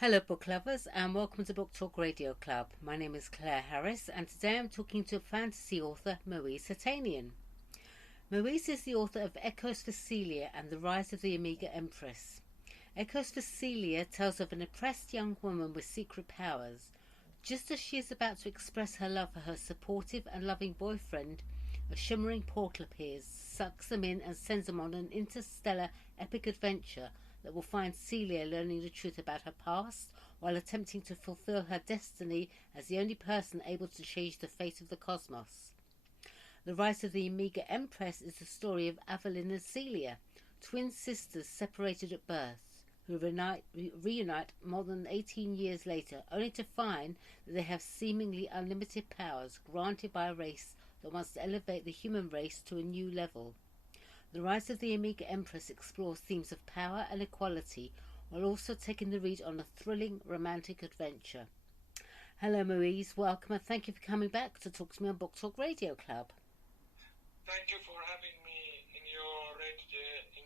Hello, book lovers, and welcome to Book Talk Radio Club. My name is Claire Harris, and today I'm talking to fantasy author Maurice Atanian. Maurice is the author of Echoes for Celia and The Rise of the Amiga Empress. Echoes for Celia tells of an oppressed young woman with secret powers. Just as she is about to express her love for her supportive and loving boyfriend, a shimmering portal appears, sucks them in, and sends them on an interstellar epic adventure that will find Celia learning the truth about her past while attempting to fulfill her destiny as the only person able to change the fate of the cosmos. The Rise of the Amiga Empress is the story of Evelyn and Celia, twin sisters separated at birth, who reunite more than 18 years later, only to find that they have seemingly unlimited powers granted by a race that wants to elevate the human race to a new level. The Rise of the Amiga Empress explores themes of power and equality while also taking the reader on a thrilling romantic adventure. Hello Maurice, welcome, and thank you for coming back to talk to me on Book Talk Radio Club. Thank you for having me in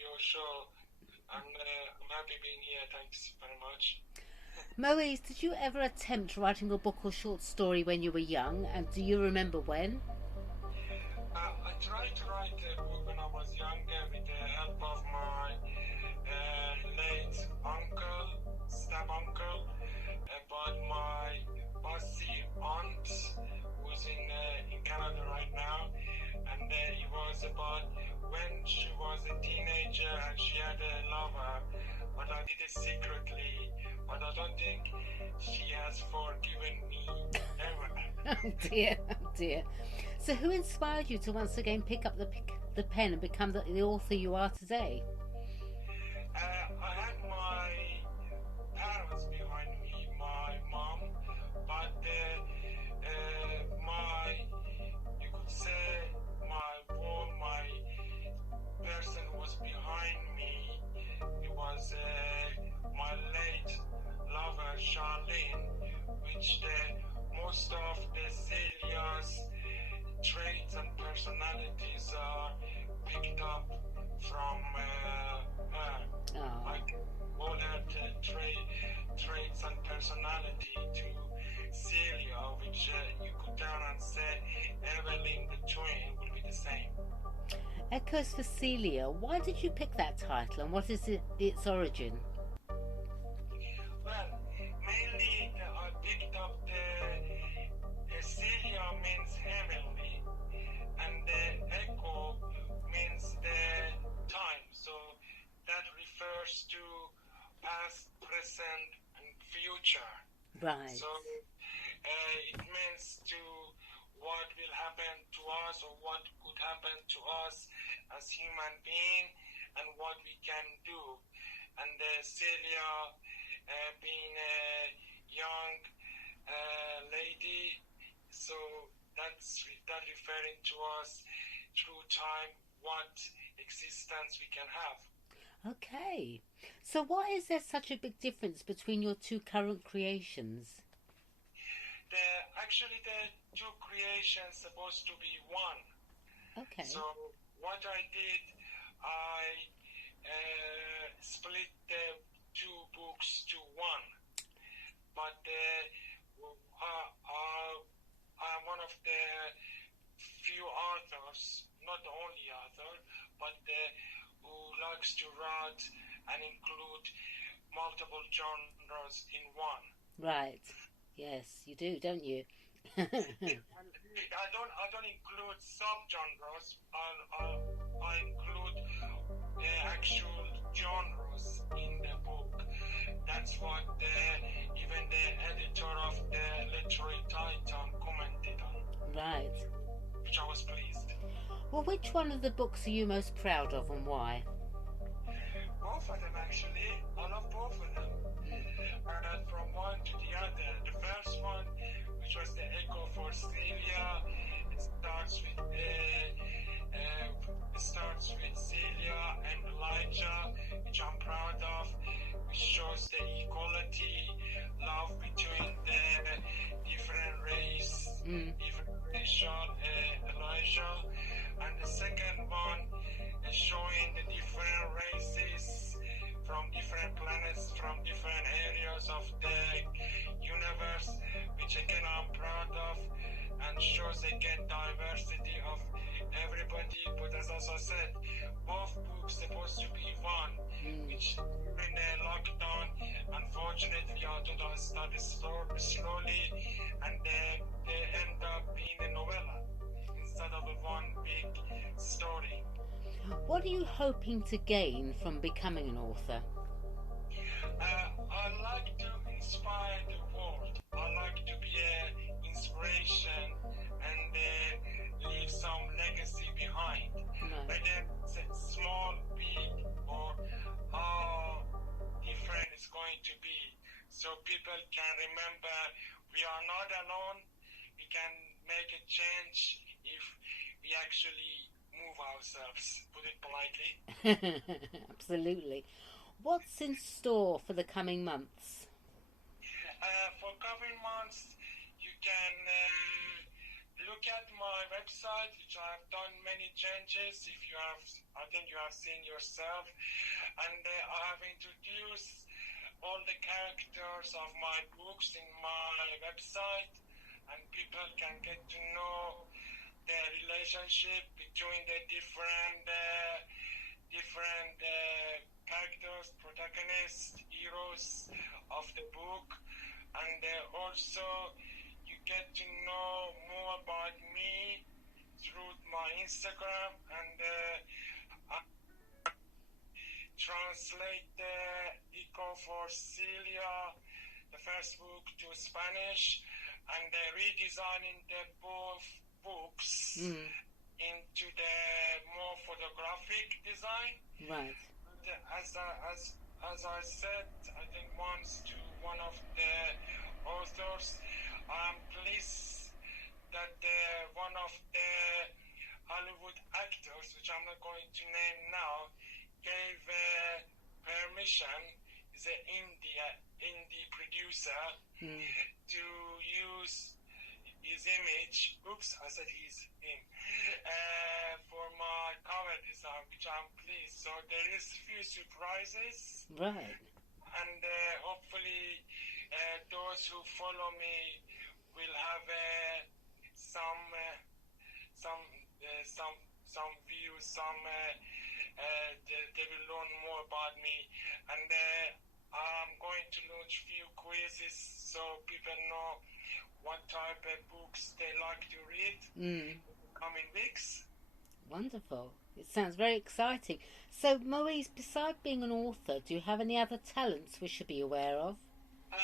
your show. I'm happy being here. Thanks very much. Maurice, did you ever attempt writing a book or short story when you were young, and do you remember when? I tried to write a book when I was younger with the help of my late uncle, step-uncle, but my bossy aunt, who's in Canada right now, and it was about when she was a teenager and she had a lover, but I did it secretly, but I don't think she has forgiven me ever. Oh dear, oh dear. So who inspired you to once again pick up the pen and become the author you are today? I had my parents behind me, my mom, but you could say my person who was behind me, it was my late lover, Charlene, which most of the Celia's traits and personalities are picked up from her. I all her traits and personality to Celia, which you could turn and say Evelyn the twin would be the same. Echoes for Celia, why did you pick that title and what is its origin? Well, mainly I picked up the Celia means heavenly, and the echo means the time. So that refers to past, present, and future. Right. So it means to what will happen to us or what could happen to us as human being and what we can do. And Celia being a young lady, so that's referring to us through time, what existence we can have. Okay. So why is there such a big difference between your two current creations? Actually, the two creations supposed to be one. Okay. So what I did, I split the two books to one. But I'm one of the few authors, not the only author, but who likes to write and include multiple genres in one. Right. Yes, you do, don't you? I don't include subgenres. I include the actual genres in the book. That's what even the editor of the literary title commented on. Right. Which I was pleased. Well, which one of the books are you most proud of and why? Both of them, actually. I love both of them. From one to the other. The first one, which was the Echo for Celia, it starts with Celia and Elijah, which I'm proud of, which shows the equality, love between the different race, different racial Elijah, and the second one is showing the different races from different planets, from different areas of and shows again diversity of everybody. But as I said, both books supposed to be one, which during the lockdown, unfortunately, I don't know, started slowly, and they end up being a novella instead of a one big story. What are you hoping to gain from becoming an author? I like to inspire the world. I like to be an inspiration and leave some legacy behind. Right. Whether it's small, big, or how different it's going to be. So people can remember we are not alone. We can make a change if we actually move ourselves, put it politely. Absolutely. What's in store for the coming months? For coming months, you can look at my website, which I have done many changes. If you have, I think you have seen yourself, and I have introduced all the characters of my books in my website, and people can get to know the relationship between the different characters, protagonists, heroes of the book, and also you get to know more about me through my Instagram, and I translate the Eco for Celia, the first book, to Spanish, and redesigning the both books into the more photographic design. Right. As I said, I think once to one of the authors, I'm pleased that one of the Hollywood actors, which I'm not going to name now, gave permission, is an indie producer, to use his image. Oops, I said him. For my cover design, which I'm pleased. So there is few surprises. Right. And hopefully those who follow me will have some views, they will learn more about me, and I'm going to launch few quizzes so people know what type of books they like to read in the coming weeks. Wonderful. It sounds very exciting. So, Maurice, besides being an author, do you have any other talents we should be aware of? I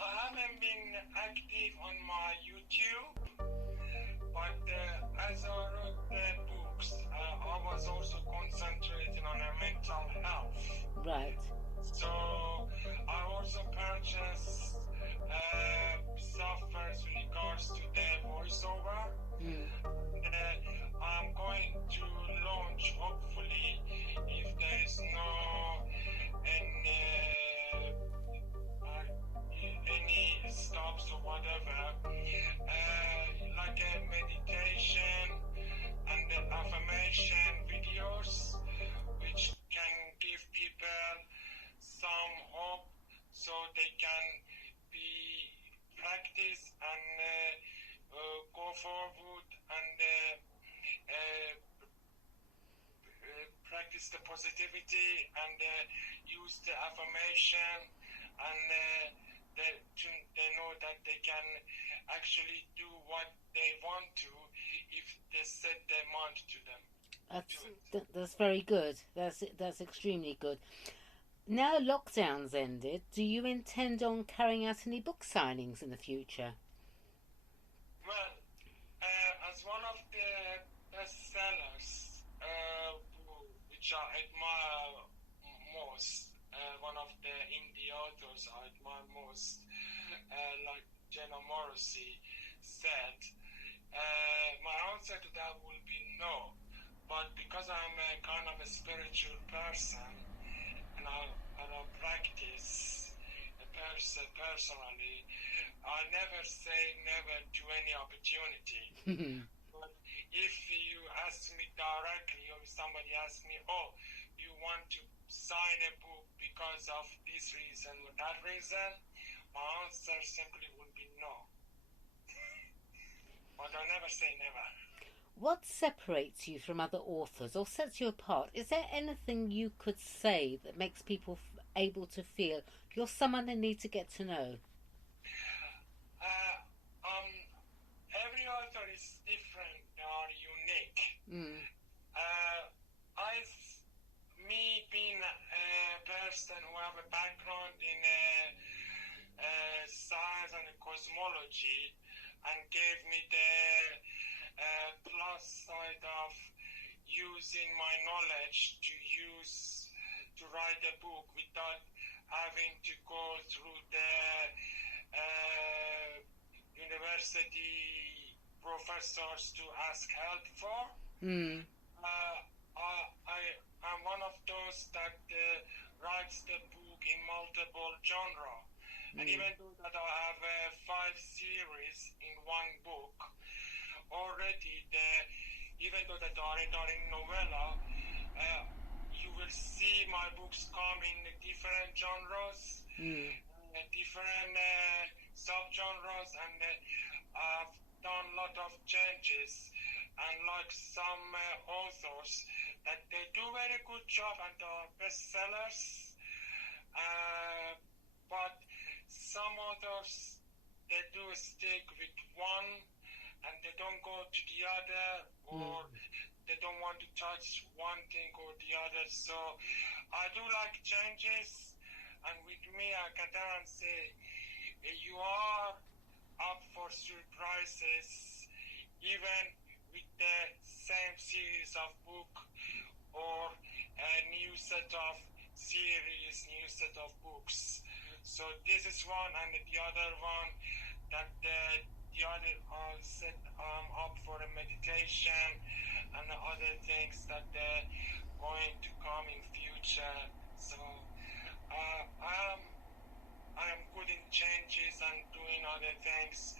haven't been active on my YouTube, but as I wrote the books, I was also concentrating on mental health. Right. So I also purchased software with regards to the voiceover. I'm going to launch, hopefully, if there is no any stops or whatever, like a meditation and affirmation videos, which can give people some hope so they can be practice and go forward and practice the positivity and use the affirmation, and they know that they can actually do what they want to if they set their mind to them. That's very good. That's extremely good. Now lockdown's ended, do you intend on carrying out any book signings in the future? Well, as one of the bestsellers, which I admire most, one of the indie authors I admire most, like Jenna Morrissey said, my answer to that will be no. But because I'm a kind of a spiritual person, and I practice personally, I never say never to any opportunity. But if you ask me directly, or if somebody asks me, oh, you want to sign a book because of this reason or that reason, my answer simply would be no. but I never say never. What separates you from other authors or sets you apart? Is there anything you could say that makes people able to feel you're someone they need to get to know? Uh, um, every author is different or unique. Mm. I, me being a person who have a background in science and cosmology, and gave me the plus side of using my knowledge to write a book without having to go through the university professors to ask help for. Mm. I'm one of those that writes the book in multiple genre. And even though that I have 5 series in one book, already even though that are in novella, you will see my books come in different genres, different subgenres, and I've done a lot of changes. And like some authors, that they do very good job and are bestsellers, but some authors, they do stick with one and they don't go to the other, or they don't want to touch one thing or the other. So I do like changes, and with me I can tell and say you are up for surprises, even with the same series of book or a new set of series, new set of books. So this is one, and the other one that the other are set up for a meditation and other things that they're going to come in future. So I am good in changes and doing other things.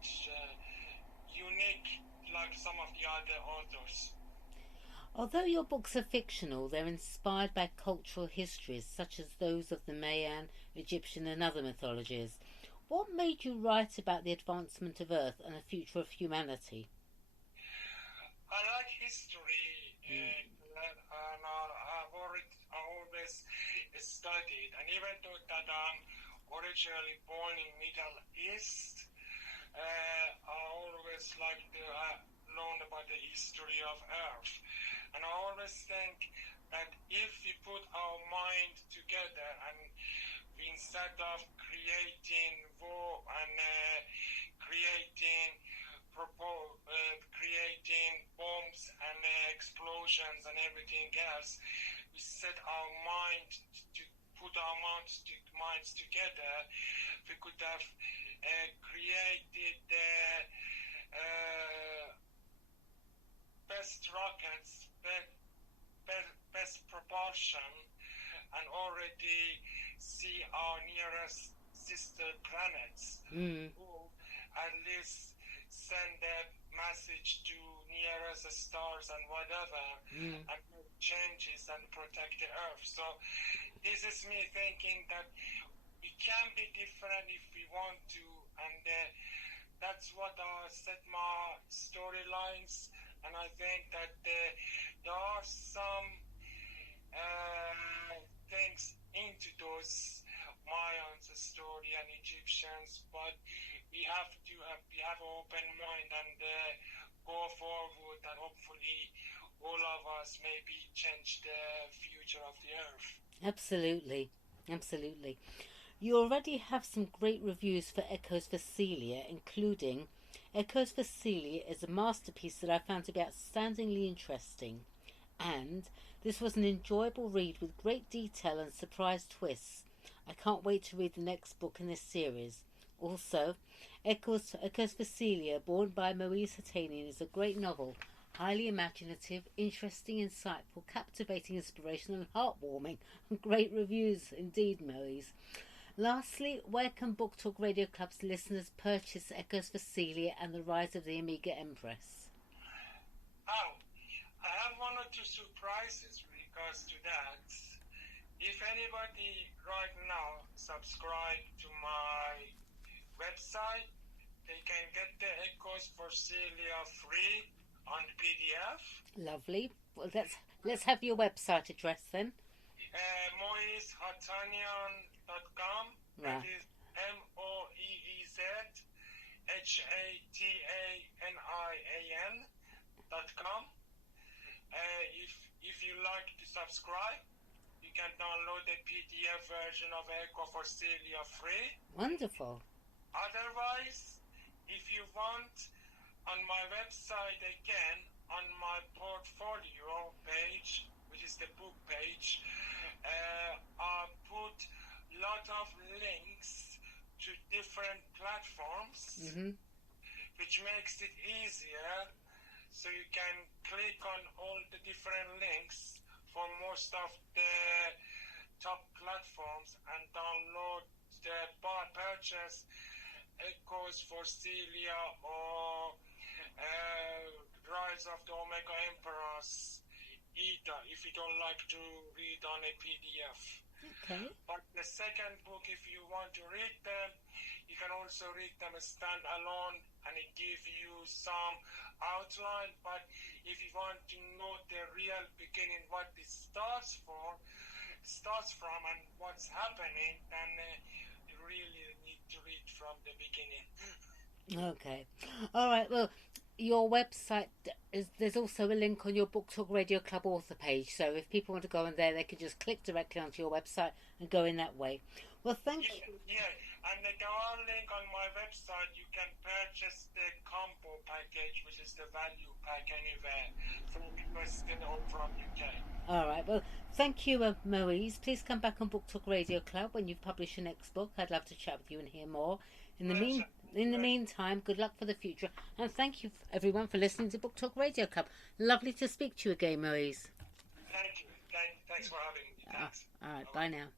It's unique like some of the other authors. Although your books are fictional, they're inspired by cultural histories such as those of the Mayan, Egyptian, and other mythologies. What made you write about the advancement of Earth and the future of humanity? I like history, and I've always studied, and even though that I'm originally born in Middle East, I always like to learn about the history of Earth. And I always think that if we put our mind together and instead of creating war and creating bombs and explosions and everything else, we set our mind to put our minds together, we could have created the best rockets, best propulsion, and already see our nearest sister planets, who at least send a message to nearest stars and whatever, and make changes and protect the Earth. So this is me thinking that we can be different if we want to, and that's what I set my storylines. And I think that there are some things into those Mayans story and Egyptians, but we have to have an open mind and go forward, and hopefully all of us maybe change the future of the Earth. Absolutely, absolutely. You already have some great reviews for Echoes for Celia, including Echoes for Celia is a masterpiece that I found to be outstandingly interesting, and this was an enjoyable read with great detail and surprise twists. I can't wait to read the next book in this series. Also, Echoes for Celia, born by Maurice Hatanian, is a great novel, highly imaginative, interesting, insightful, captivating, inspirational, and heartwarming. Great reviews indeed, Maurice. Lastly, where can Book Talk Radio Club's listeners purchase Echoes for Celia and the Rise of the Amiga Empress? Oh, I have one or two surprises with regards to that. If anybody right now subscribe to my website, they can get the Echoes for Celia free on PDF. Lovely. Well, let's have your website address then. moeezhatanian.com. Right. That is moeezhatanian.com. If you like to subscribe, you can download the PDF version of Echo for Celia free. Wonderful. Otherwise, if you want, on my website again, on my portfolio page, which is the book page, I put a lot of links to different platforms, which makes it easier. So you can click on all the different links for most of the top platforms and download the purchase Echoes for Celia or Rise of the Omega Emperors either, if you don't like to read on a PDF. Okay. But the second book, if you want to read them, you can also read them standalone and it gives you some outline. But if you want to know the real beginning, what it starts from and what's happening, then you really need to read from the beginning. Okay. All right. Well, your website there's also a link on your Book Talk Radio Club author page. So if people want to go on there, they can just click directly onto your website and go in that way. Well, thank you. Yeah, and the one link on my website, you can purchase the combo package, which is the value pack anywhere from Western or from UK. All right. Well, thank you, Moise. Please come back on Book Talk Radio Club when you publish your next book. I'd love to chat with you and hear more. In the meantime, good luck for the future, and thank you everyone for listening to Book Talk Radio Club. Lovely to speak to you again, Moise. Thank you. Thanks for having me. Thanks. All right. Bye now.